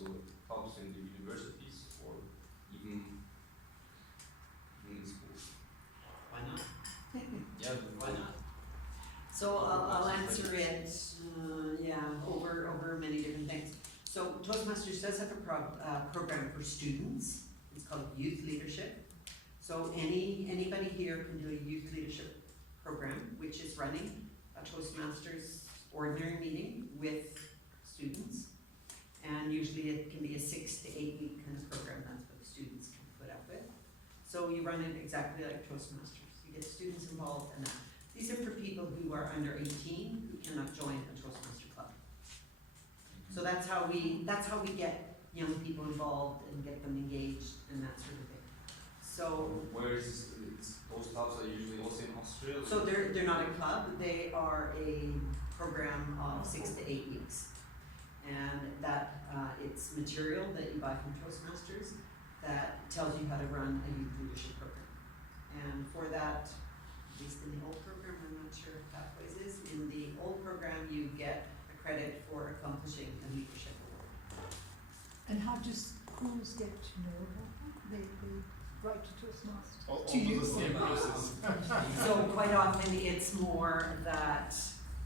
also clubs in the universities or even in schools? Why not? Yeah, Why not? So I'll answer it, over many different things. So Toastmasters does have a program for students. It's called Youth Leadership. So anybody here can do a youth leadership program, which is running a Toastmasters ordinary meeting with students. And usually it can be a 6 to 8 week kind of program. That's what the students can put up with. So you run it exactly like Toastmasters. You get students involved in that. These are for people who are under 18 who cannot join a Toastmaster club. So that's how we get young people involved and get them engaged and that sort of thing. So where is those clubs are usually also in Australia? so they're not a club, they are a program of 6 to 8 weeks. And that it's material that you buy from Toastmasters that tells you how to run a youth leadership program. And for that, at least in the old program, I'm not sure if Pathways is, in the old program you get a credit for accomplishing a leadership award. And how do schools get to know about that? They write to Toastmasters. Almost the same process. So quite often it's more that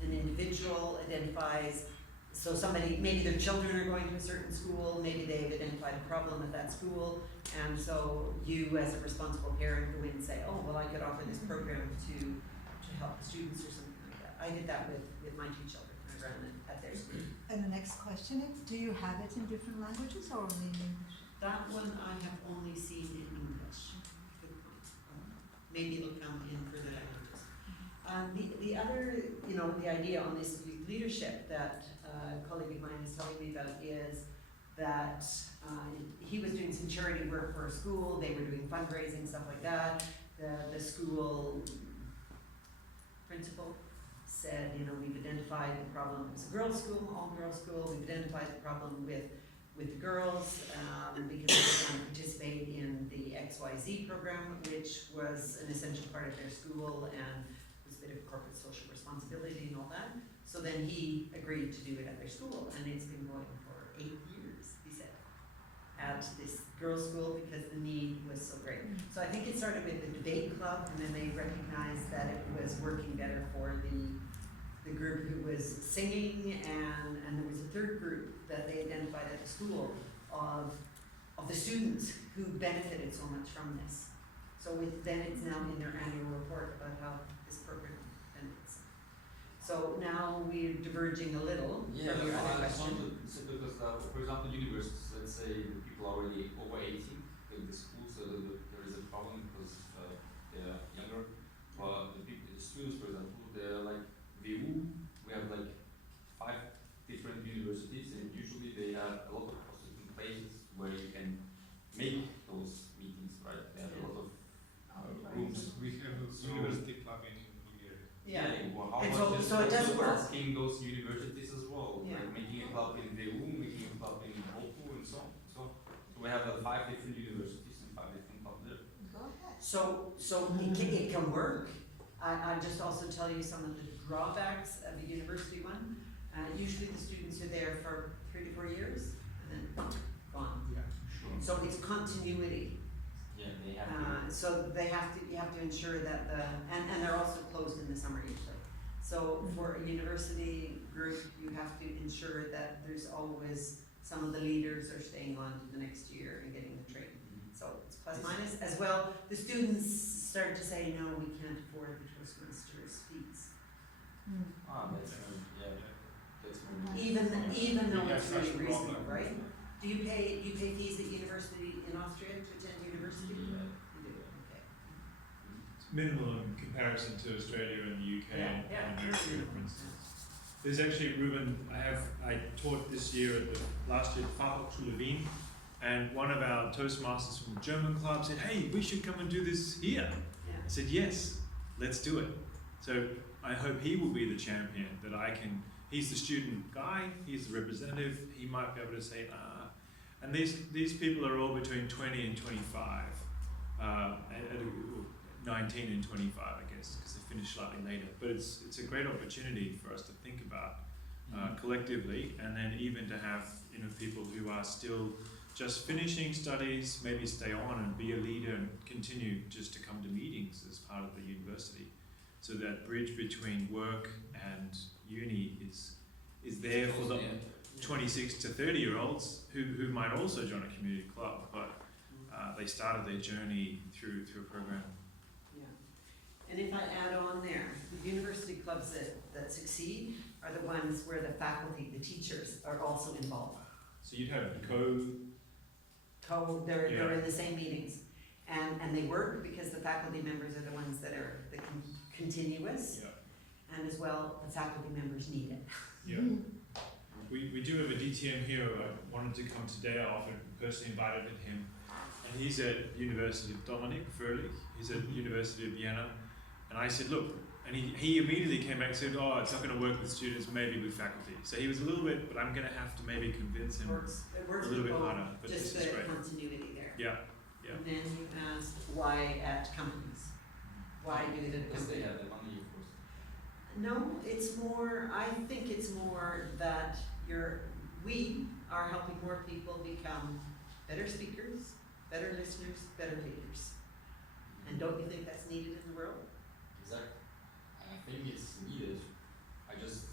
an individual identifies, so somebody, maybe their children are going to a certain school, maybe they've identified a problem at that school, and so you as a responsible parent go in and say, oh, well, I could offer this program to help the students or something like that. I did that with my 2 children. I ran it at their school. And the next question is, do you have it in different languages or only in English? That one I have only seen in English. Good point. Maybe it'll come in further languages. The other, the idea on this youth leadership that a colleague of mine is telling me about is that he was doing some charity work for a school. They were doing fundraising, stuff like that. The school principal said, we've identified the problem. It was a girls' school, all girls' school. We've identified the problem with the girls because they were going to participate in the XYZ program, which was an essential part of their school and was a bit of corporate social responsibility and all that. So then he agreed to do it at their school, and it's been going for 8 years, he said, at this girls' school because the need was so great. So I think it started with the debate club, and then they recognized that it was working better for the group who was singing, and there was a third group that they identified at the school of the students who benefited so much from this. So then it's now in their annual report about how this program benefits. So now we're diverging a little Yeah, from your other I just question. wanted to say because, for example, universities, let's say the people are already over 18 in the school, so there is a problem because they're younger. The students, for example, they're like VU. We have like 5 different universities, and usually they have a lot of different places where you can make those meetings, right? They have a lot of rooms. We have a university club in Bulgaria. Yeah. Well, how And much so it does work. asking those universities as well, Yeah. like making a club in VU, making a club in Boku, and so on. So we have 5 different universities and 5 different clubs there. Go ahead. So it can work. I just also tell you some of the drawbacks of the university one. Usually the students are there for 3 to 4 years and then gone. Yeah. Sure. So it's continuity. Yeah, they have So you have to ensure that and they're also closed in the summer usually. So for a university group, you have to ensure that there's always some of the leaders are staying on to the next year and getting the training. So it's plus minus as well. The students start to say, no, we can't afford the Toastmasters fees. that's yeah, that's more. Even though We have it's such really a reasonable, problem. right? Do you pay fees at university in Austria to attend university? Yeah. You do, okay. It's minimal in comparison to Australia and the UK and America, for instance. There's actually, Ruben, I taught this year last year at Fachhochschule Wien, and one of our Toastmasters from the German club said, hey, we should come and do this here. Yeah. I said, yes, let's do it. So I hope he will be the champion, that he's the student guy, he's the representative, he might be able to say, and these people are all between 20 and 25, 19 and 25, I guess, because they finish slightly later. But it's a great opportunity for us to think about collectively, and then even to have people who are still just finishing studies, maybe stay on and be a leader and continue just to come to meetings as part of the university. So that bridge between work and uni is there for the 26 to 30-year-olds who might also join a community club, but they started their journey through a program. Yeah. And if I add on there, the university clubs that succeed are the ones where the faculty, the teachers, are also involved. So you'd have They're in the same meetings, and they work because the faculty members are the ones that are continuous, and as well, the faculty members need it. Yeah. We do have a DTM here. I wanted to come today. I offered, personally invited him, and he's at University of Dominik Fröhlich. He's at University of Vienna, and I said, look, and he immediately came back and said, oh, it's not going to work with students, maybe with faculty. So he was a little bit, but I'm going to have to maybe convince him It works a little bit with both, harder. But just this is the great. continuity there. Yeah. And then you asked why at companies? Why do it at Because they companies? have the money, of course. No, it's more, I think it's more that we are helping more people become better speakers, better listeners, better leaders. And don't you think that's needed in the world? Exactly. I think it's needed. I just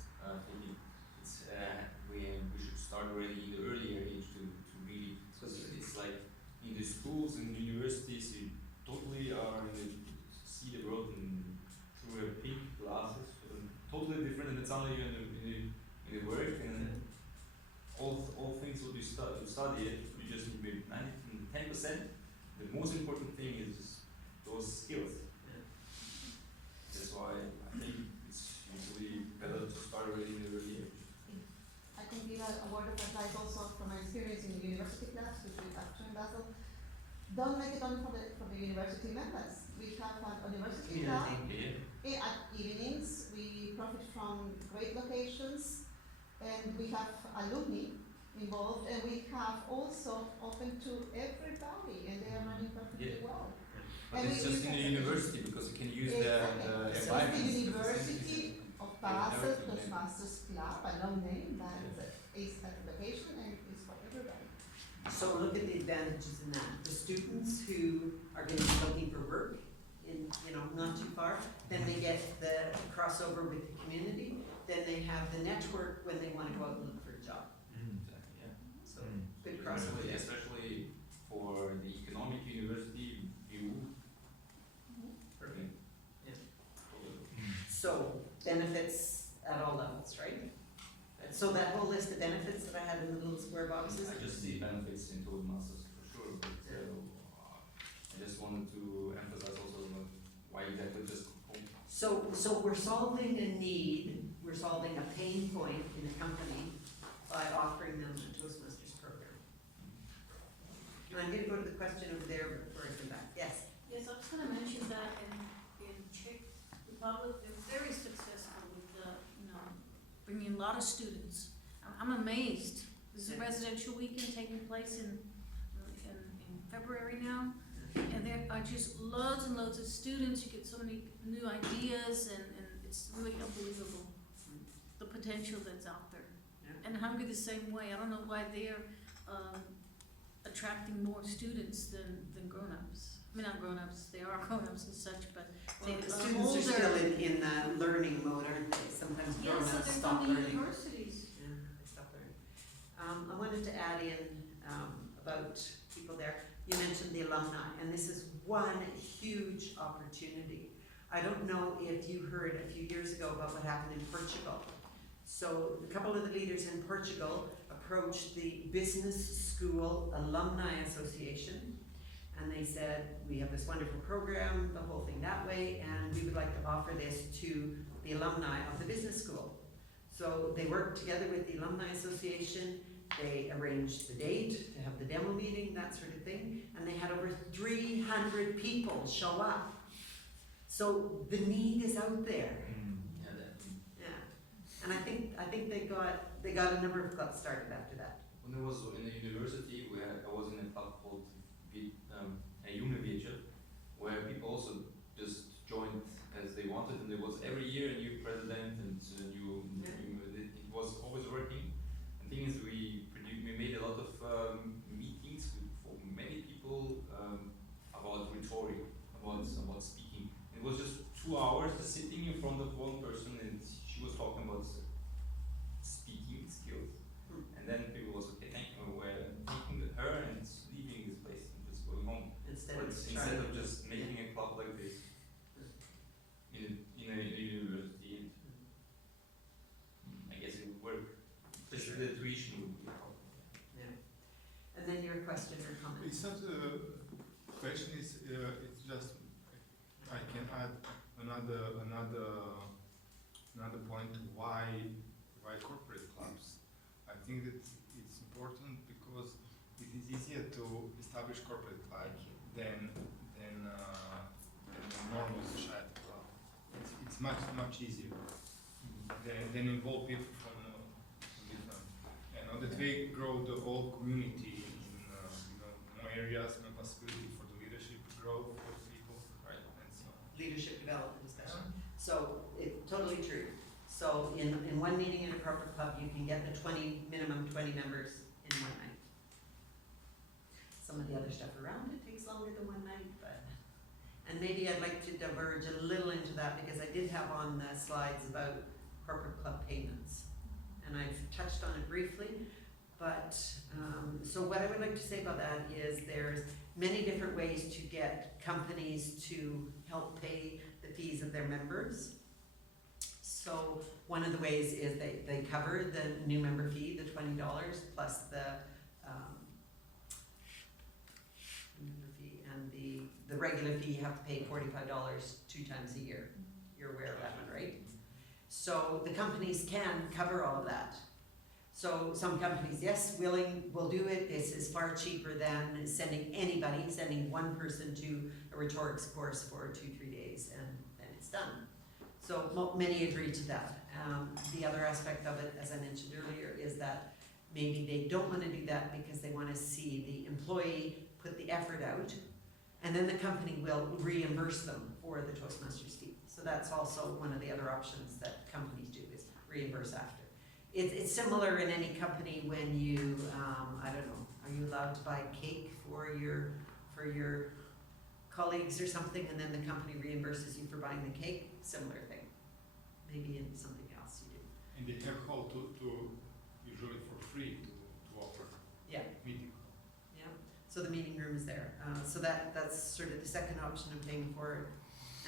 think it's we should start already in the earlier age to really, because it's like in the schools and universities you totally are see the world through a pink glasses, totally different, and it's only in the work and all things what you study it, you just need maybe 10%. The most important thing is just those skills. That's why I think it's usually better to start already in the early age. I can give a word of advice also from my experience in the university class, which we have in Basel. Don't make it only for the university members. We have a university club. At evenings, we profit from great locations, and we have alumni involved, and we have also open to everybody, and they are running perfectly well. But And it's we just in the university because you can use the So it's environment. the University of Basel everything, Toastmasters Club, a long name, but is at the location and is for everybody. So look at the advantages in that. The students who are going to be looking for work in, not too far, then they get the crossover with the community, then they have the network when they want to go out and look for a job. Exactly, yeah. So good crossover. Especially for the economic university view. Perfect. So benefits at all levels, right? So that whole list of benefits that I had in the little square boxes. I just see benefits in Toastmasters for sure, but I just wanted to emphasize also why exactly just home. So we're solving a need, we're solving a pain point in a company by offering them a Toastmasters program. And I'm gonna go to the question over there before I come back. Yes? Yes, I was going to mention that in Czech Republic, they're very successful with bringing a lot of students. I'm amazed. There's a residential weekend taking place in February now, and there are just loads and loads of students. You get so many new ideas, and it's really unbelievable, the potential that's out there. Yeah. And Hungary the same way. I don't know why they're attracting more students than grown-ups. I mean, not grown-ups, they are grown-ups and such, but Well, they the students are still in the learning mode, aren't they? Sometimes yeah, so grown-ups they're stop from the learning. universities. Yeah, they stop learning. I wanted to add in about people there. You mentioned the alumni, and this is one huge opportunity. I don't know if you heard a few years ago about what happened in Portugal. So a couple of the leaders in Portugal approached the Business School Alumni Association, and they said, we have this wonderful program, the whole thing that way, and we would like to offer this to the alumni of the business school. So they worked together with the Alumni Association, they arranged the date to have the demo meeting, that sort of thing, and they had over 300 people show up. So the need is out there. Yeah, that. Yeah, and I think they got a number of clubs started after that. When I was in the university, I was in a club called a Junge, where people also just joined as they wanted, and there was every year a new president and it was always basically the tuition would be a problem. Yeah. And then your question or comment? It's not question. Is it's just I can add another point why corporate clubs. I think that it's important because it is easier to establish corporate club than a normal society club. It's much easier than involve people from different. And on that way grow the whole community in more areas, more possibility for the leadership growth for the people, right? And so on. Leadership development discussion. So it's totally true. So in one meeting in a corporate club, you can get the minimum 20 members in one night. Some of the other stuff around it takes longer than one night, but, and maybe I'd like to diverge a little into that because I did have on the slides about corporate club payments. And I've touched on it briefly, but, so what I would like to say about that is there's many different ways to get companies to help pay the fees of their members. So one of the ways is they cover the new member fee, the $20, plus the member fee, and the regular fee you have to pay $45 2 times a year. You're aware of that one, right? So the companies can cover all of that. So some companies, yes, will do it. This is far cheaper than sending one person to a rhetorics course for 2-3 days, and then it's done. So many agree to that. The other aspect of it, as I mentioned earlier, is that maybe they don't want to do that because they want to see the employee put the effort out, and then the company will reimburse them for the Toastmasters fee. So that's also one of the other options that companies do, is reimburse after. It's similar in any company when you, I don't know, are you allowed to buy cake for your colleagues or something, and then the company reimburses you for buying the cake? Similar thing. Maybe in something else you do. And they have hall to usually for free to offer. Yeah. Meeting. Yeah. So the meeting room is there. So that's sort of the second option of paying for it.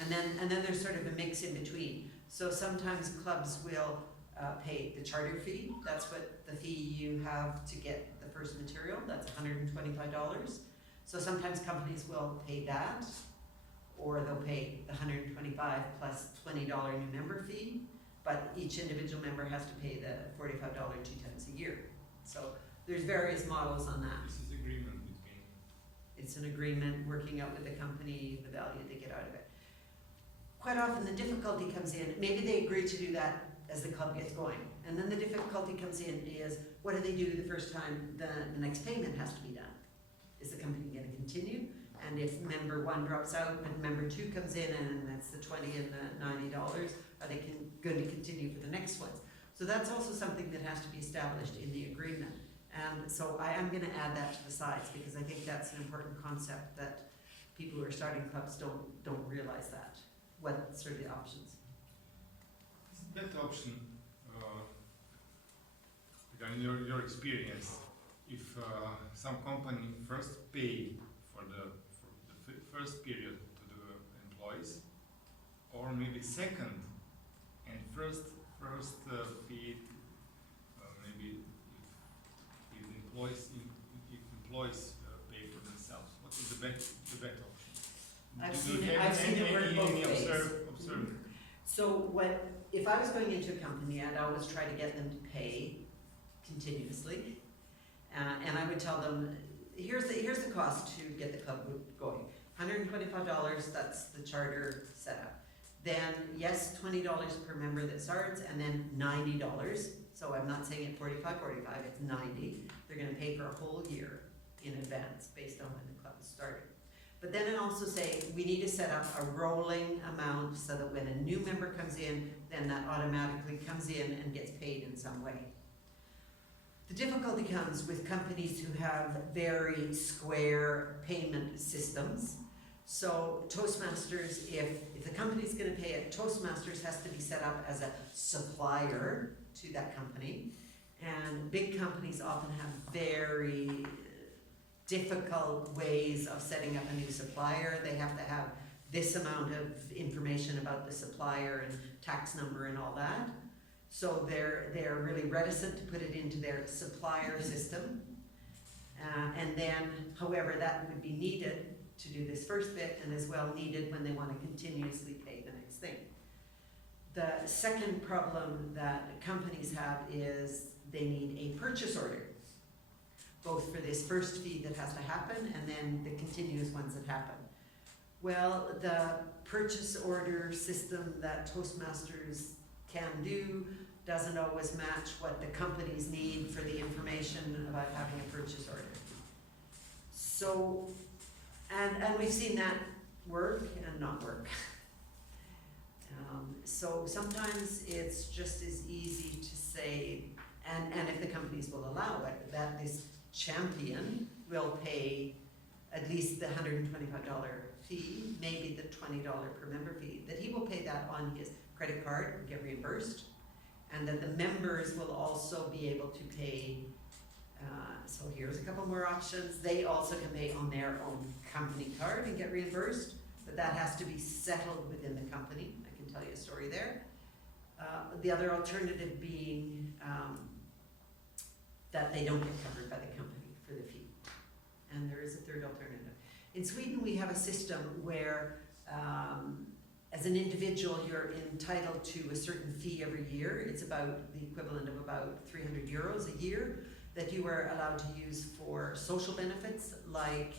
And then there's sort of a mix in between. So sometimes clubs will pay the charter fee. That's what the fee you have to get the first material. That's $125. So sometimes companies will pay that, or they'll pay the $125 plus $20 new member fee, but each individual member has to pay the $45 2 times a year. So there's various models on that. This is agreement between. It's an agreement, working out with the company, the value they get out of it. Quite often the difficulty comes in, maybe they agree to do that as the club gets going, and then the difficulty comes in is, what do they do the first time the next payment has to be done? Is the company going to continue? And if member 1 drops out, but member 2 comes in, and that's the $20 and the $90, are they going to continue for the next ones? So that's also something that has to be established in the agreement. And so I am going to add that to the sides, because I think that's an important concept that people who are starting clubs don't realize that. What sort of the options? That option, regarding your experience, if some company first pay for the first period to the employees, or maybe second and first fee, maybe if employees pay for themselves, what is the better option? I've seen it work both ways. Observe. So if I was going into a company, I'd always try to get them to pay continuously, and I would tell them, here's the cost to get the club going. $125, that's the charter setup. Then yes, $20 per member that starts, and then $90. So I'm not saying at $45, it's $90. They're going to pay for a whole year in advance based on when the club is starting. But then I also say we need to set up a rolling amount so that when a new member comes in, then that automatically comes in and gets paid in some way. The difficulty comes with companies who have very square payment systems. So Toastmasters, if the company's going to pay it, Toastmasters has to be set up as a supplier to that company. And big companies often have very difficult ways of setting up a new supplier. They have to have this amount of information about the supplier and tax number and all that. So they're really reticent to put it into their supplier system. And then, however, that would be needed to do this first bit, and as well needed when they want to continuously pay the next thing. The second problem that companies have is they need a purchase order, both for this first fee that has to happen and then the continuous ones that happen. Well, the purchase order system that Toastmasters can do doesn't always match what the companies need for the information about having a purchase order. So, and we've seen that work and not work. So sometimes it's just as easy to say, and if the companies will allow it, that this champion will pay at least the $125 fee, maybe the $20 per member fee, that he will pay that on his credit card and get reimbursed, and that the members will also be able to pay, so here's a couple more options, they also can pay on their own company card and get reimbursed, but that has to be settled within the company. I can tell you a story there. The other alternative being that they don't get covered by the company for the fee. And there is a third alternative. In Sweden, we have a system where as an individual, you're entitled to a certain fee every year. It's about the equivalent of about 300 euros a year that you are allowed to use for social benefits, like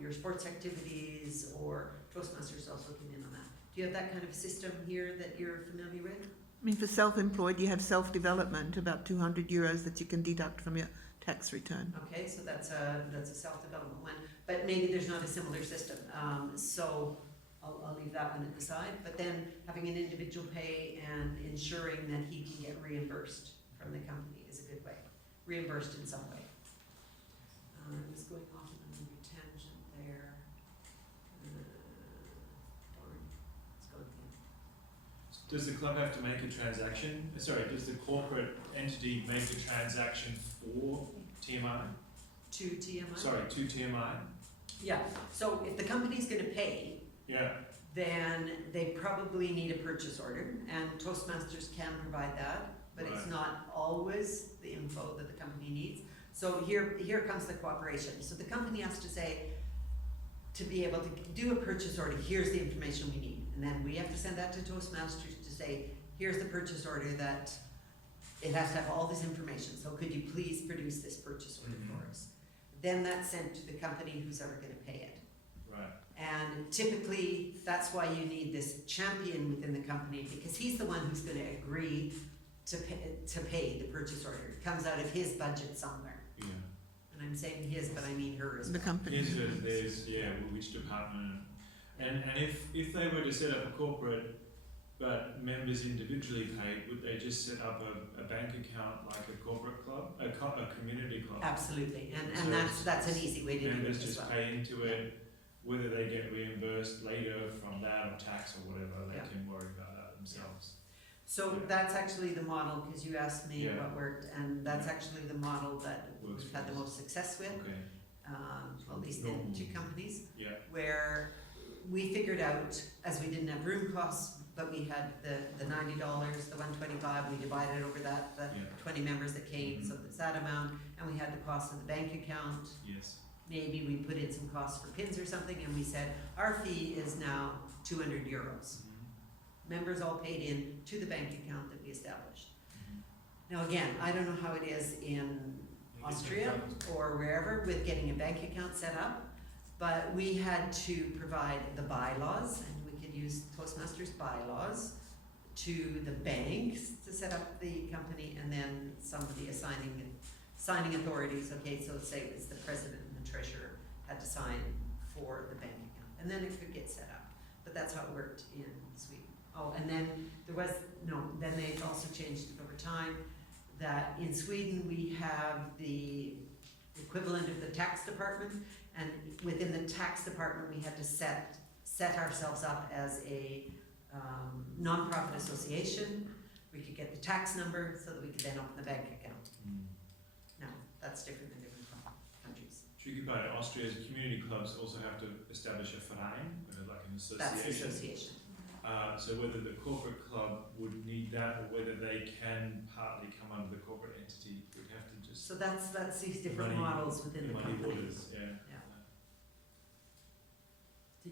your sports activities, or Toastmasters also came in on that. Do you have that kind of system here that you're familiar with? I mean, for self-employed, you have self-development, about 200 euros that you can deduct from your tax return. Okay, so that's a self-development one, but maybe there's not a similar system. So I'll leave that one at the side. But then having an individual pay and ensuring that he can get reimbursed from the company is a good way. Reimbursed in some way. I'm just going off on a tangent there. Darn, it's gone again. Does the club have to make a transaction? Sorry, does the corporate entity make a transaction for TMI? To TMI? Sorry, to TMI? Yeah, so if the company's gonna pay, Yeah. then they probably need a purchase order, and Toastmasters can provide that, but it's Right. not always the info that the company needs. So here comes the cooperation. So the company has to say, to be able to do a purchase order, here's the information we need. And then we have to send that to Toastmasters to say, here's the purchase order that it has to have all this information. So could you please produce this purchase order for us? Then that's sent to the company who's ever gonna pay it. Right. And typically, that's why you need this champion within the company, because he's the one who's gonna agree to pay the purchase order. It comes out of his budget somewhere. Yeah. And I'm saying his, but I mean hers. The company. His versus theirs, yeah, which department. And if they were to set up a corporate, but members individually paid, would they just set up a bank account like a corporate club, a community club? Absolutely, So and that's an easy way to do it Members as just well. pay into it, whether they get reimbursed later from that or tax or whatever, they Yeah. can worry about that themselves. So Yeah. that's actually the model, because you asked me Yeah. what worked, and that's Yeah. actually the model that Works we've had the for us. most success with, Okay, at least in 2 companies, yeah, where we figured out, as we didn't have room costs, but we had the $90, the $125, we divided over that, the yeah, 20 members that came, Mhm. so that's that amount, and we had the cost of the bank account. yes, Maybe we put in some costs for pins or something, and we said, our fee is now 200 euros. Members all paid in to the bank account that we established. Now again, I don't know how it is in Austria or wherever with getting a bank account set up, but we had to provide the bylaws, and we could use Toastmasters bylaws to the banks to set up the company, and then somebody signing authorities, okay, so say it's the president and the treasurer had to sign for the bank account, and then it could get set up. But that's how it worked in Sweden. Oh, and then then they also changed it over time, that in Sweden we have the equivalent of the tax department, and within the tax department we had to set ourselves up as a non-profit association. We could get the tax number so that we could then open the bank account. Now, that's different in different countries. Tricky part, Austria's community clubs also have to establish a verein, like an association. That's the association. So whether the corporate club would need that, or whether they can partly come under the corporate entity, we'd have to just. So that's these different money- models within the money company. orders, yeah.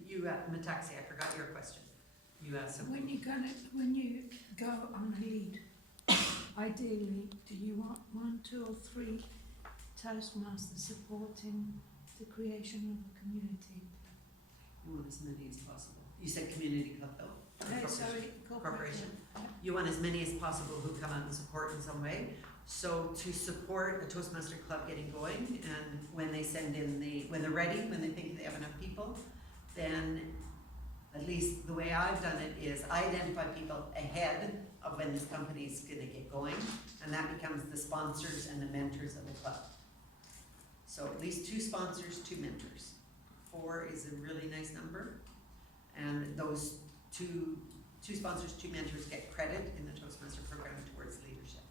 You, Metaxi, I forgot your question. You asked something. When you go on lead, ideally, do you want 1, 2 or 3 Toastmasters supporting the creation of a community? You want as many as possible. You said community club though. Corporation. You want as many as possible who come out and support in some way. So to support a Toastmaster club getting going, and when they send in when they're ready, when they think they have enough people, then at least the way I've done it is I identify people ahead of when this company is gonna get going, and that becomes the sponsors and the mentors of the club. So at least 2 sponsors, 2 mentors. 4 is a really nice number, and those two sponsors, 2 mentors get credit in the Toastmaster program towards leadership.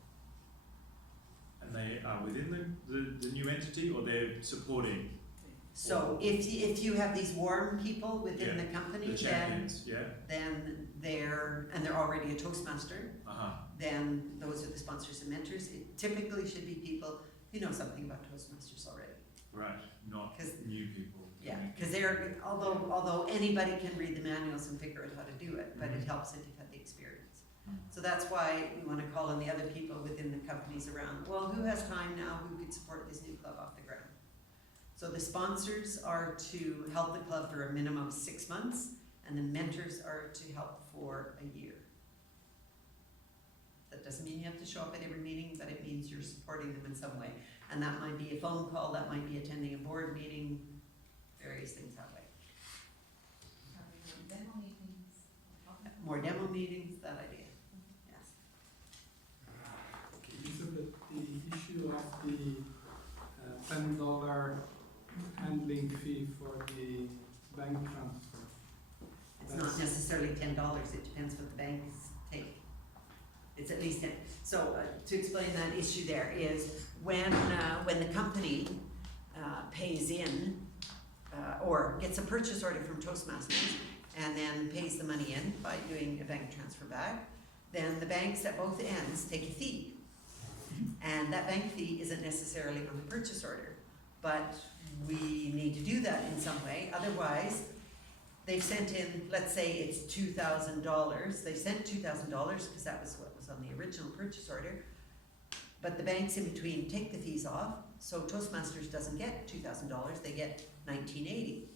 And they are within the new entity, or they're supporting So if you have these warm people within the company, the champions? then they're already a Toastmaster, then those are the sponsors and mentors. It typically should be people who know something about Toastmasters already. Right, not new people. Yeah, because although anybody can read the manuals and figure out how to do it, but it helps if you've had the experience. So that's why we want to call on the other people within the companies around. Well, who has time now? Who could support this new club off the ground? So the sponsors are to help the club for a minimum of 6 months, and the mentors are to help for a year. That doesn't mean you have to show up at every meeting, but it means you're supporting them in some way. And that might be a phone call, that might be attending a board meeting, various things that way. Demo meetings. More demo meetings, that idea. Yes. Elizabeth, the issue of the $10 handling fee for the bank transfer. It's not necessarily $10, it depends what the banks take. It's at least 10. So to explain that issue there is when the company pays in or gets a purchase order from Toastmasters and then pays the money in by doing a bank transfer back, then the banks at both ends take a fee. And that bank fee isn't necessarily on the purchase order, but we need to do that in some way. Otherwise, they've sent in, let's say it's $2,000. They sent $2,000 because that was what was on the original purchase order. But the banks in between take the fees off, so Toastmasters doesn't get $2,000, they get $1,980.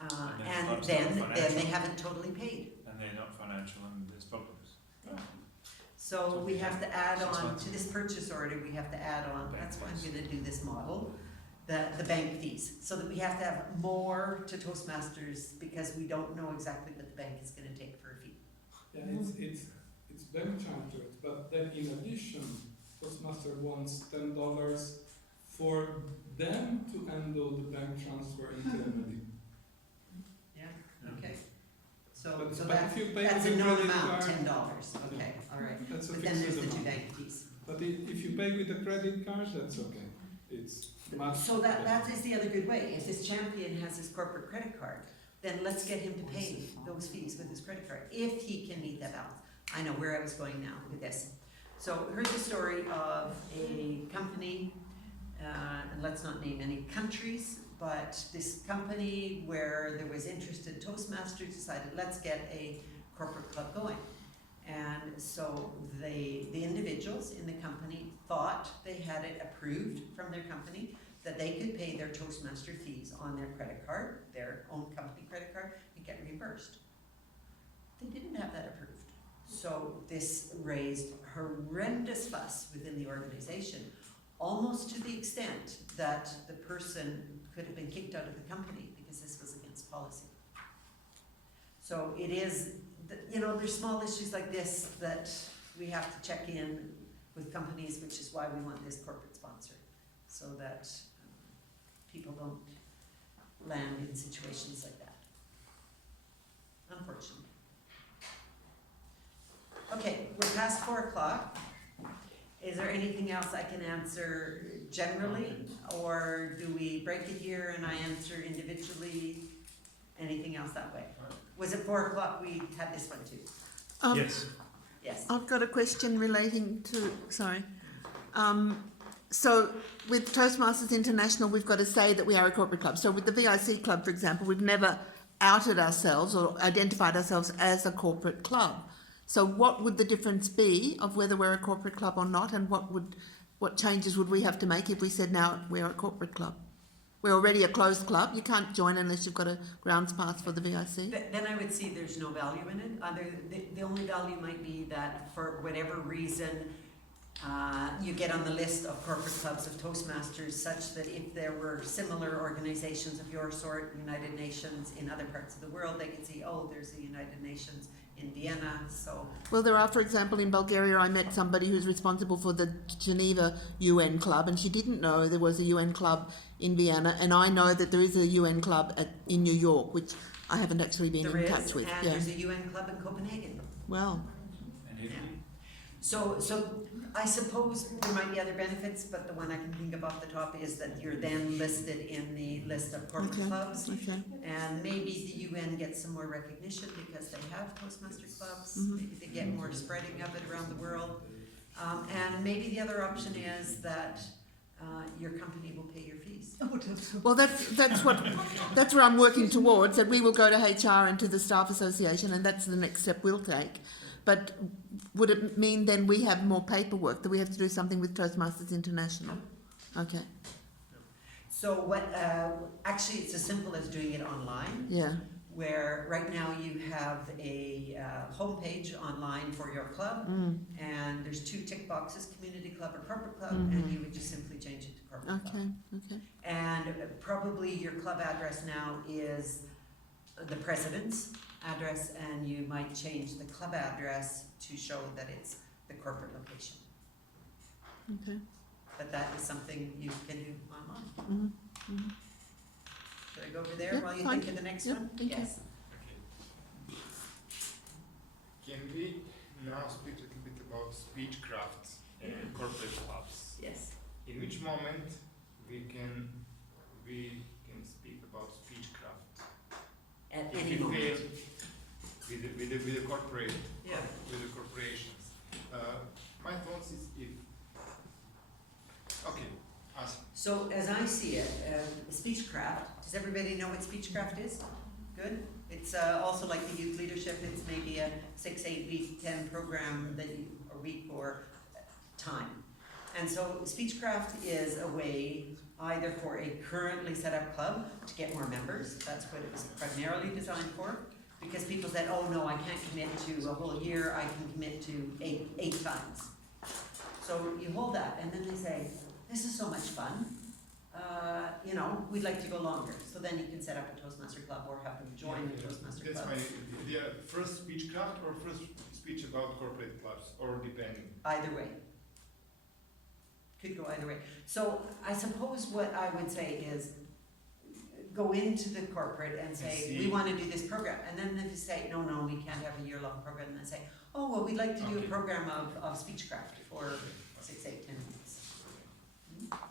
And then they haven't totally paid. And they're not financial, and there's problems. So we have to add on to this purchase order, we have to add on, that's why I'm gonna do this model, the bank fees. So that we have to have more to Toastmasters because we don't know exactly what the bank is gonna take for a fee. Yeah, it's bank transfers, but then in addition, Toastmaster wants $10 for them to handle the bank transfer internally. Yeah, okay. So But that's if you pay a with a known credit amount, card, $10, okay, all right. that's a But then there's fixed the 2 amount. bank fees. But if you pay with a credit card, that's okay. It's much. So that is the other good way. If this champion has his corporate credit card, then let's get him to pay those fees with his credit card, if he can meet that balance. I know where I was going now with this. So here's the story of a company, and let's not name any countries, but this company where there was interested Toastmasters decided, let's get a corporate club going. And so the individuals in the company thought they had it approved from their company that they could pay their Toastmaster fees on their credit card, their own company credit card, and get reimbursed. They didn't have that approved. So this raised horrendous fuss within the organization, almost to the extent that the person could have been kicked out of the company because this was against policy. So it is, there's small issues like this that we have to check in with companies, which is why we want this corporate sponsor, so that people don't land in situations like that, unfortunately. Okay, we're past 4 o'clock. Is there anything else I can answer generally, or do we break it here and I answer individually? Anything else that way? Was it 4 o'clock we had this one too? Yes. Yes. I've got a question relating to, sorry. So with Toastmasters International, we've got to say that we are a corporate club. So with the VIC club, for example, we've never outed ourselves or identified ourselves as a corporate club. So what would the difference be of whether we're a corporate club or not, and what changes would we have to make if we said now we're a corporate club? We're already a closed club. You can't join unless you've got a grounds pass for the VIC. Then I would see there's no value in it. The only value might be that for whatever reason you get on the list of corporate clubs of Toastmasters, such that if there were similar organizations of your sort, United Nations, in other parts of the world, they could see, oh, there's the United Nations in Vienna, so... Well, there are, for example, in Bulgaria, I met somebody who's responsible for the Geneva UN Club, and she didn't know there was a UN Club in Vienna, and I know that there is a UN Club in New York, which I haven't actually been in touch with. And there's a UN Club in Copenhagen. Well. And Italy? So I suppose there might be other benefits, but the one I can think of off the top is that you're then listed in the list of corporate clubs. Okay. And maybe the UN gets some more recognition because they have Toastmaster clubs. Mhm. Maybe they get more spreading of it around the world. And maybe the other option is that your company will pay your fees. Well, that's where I'm working towards, that we will go to HR and to the Staff Association, and that's the next step we'll take. But would it mean then we have more paperwork, that we have to do something with Toastmasters International? Okay. So what, actually it's as simple as doing it online, Yeah. where right now you have a homepage online for your club, and there's 2 tick boxes, community club or corporate club, and you would just simply change it to corporate club. Okay. And probably your club address now is the president's address, and you might change the club address to show that it's the corporate location. Okay. But that is something you can do online. Mm-hmm. Should I go over there Yeah, while you fine. think of the next Yeah, one? thank you. Yes. Can we now speak a little bit about speechcraft and corporate clubs? Yes. In which moment we can speak about speechcraft? At If any we moment. fail with the corporate, Yeah. with the corporations. My thoughts is if, okay, ask. So as I see it, speechcraft, does everybody know what speechcraft is? Good. It's also like the youth leadership. It's maybe a 6, 8 week, 10 program that you, a week or time. And so speechcraft is a way either for a currently set up club to get more members. That's what it was primarily designed for. Because people said, oh no, I can't commit to a whole year, I can commit to eight times. So you hold that, and then they say, this is so much fun, we'd like to go longer. So then you can set up a Toastmaster club or have them join the Toastmaster That's club. my idea. First speechcraft or first speech about corporate clubs, or depending? Either way. Could go either way. So I suppose what I would say is, go into the corporate and say, we want to do this program. And then they say, no, we can't have a year-long program. And they say, oh, well, we'd like to do a program of speechcraft for 6, 8, 10 weeks.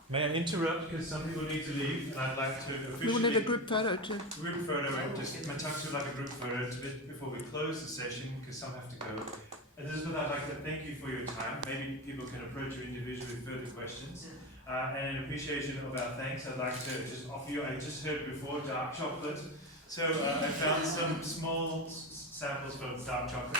May I interrupt, because some people need to leave, and I'd like to officially... We wanted a group photo too. Group photo, and just talk to like a group photo before we close the session, because some have to go. Elizabeth, I'd like to thank you for your time. Maybe people can approach you individually with further questions. And in appreciation of our thanks, I'd like to just offer you, I just heard before, dark chocolate. So I found some small samples from dark chocolate.